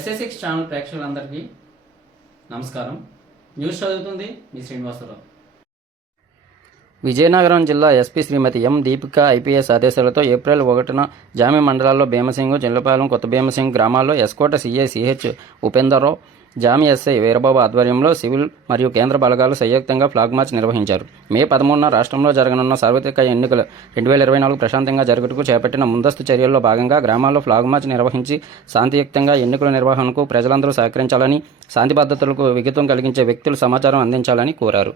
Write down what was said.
ఎస్ఎస్6 channel ప్రేక్షకులందరికీ నమస్కారం. News చదువుతుంది మీ శ్రీనివాసరావు. విజయనగరం జిల్లా ఎస్పీ శ్రీమతి ఎం దీపిక ఐపీఎస్ ఆదేశాలతో ఏప్రిల్ 1న జామి మండలాల్లో భీమసింగు, జిల్లపాలెం, కొత్త భీమసింగు గ్రామాల్లో ఎస్కోట సీఐ సిహెచ్ ఉపేందర్రావు, జామి ఎస్ఐ వీరబాబు ఆధ్వర్యంలో సివిల్ మరియు కేంద్ర బలగాలు సంయుక్తంగా ఫ్లాగ్ మార్చ్ నిర్వహించారు. మే 13న రాష్ట్రంలో జరగనున్న సార్వత్రిక ఎన్నికలు 2024 ప్రశాంతంగా జరుగుటకు చేపట్టిన ముందస్తు చర్యల్లో భాగంగా గ్రామాల్లో ఫ్లాగ్ మార్చ్ నిర్వహించి శాంతియుక్తంగా ఎన్నికల నిర్వహణకు ప్రజలందరూ సహకరించాలని, శాంతి భద్రతలకు విఘాతం కలిగించే వ్యక్తులు సమాచారం అందించాలని కోరారు.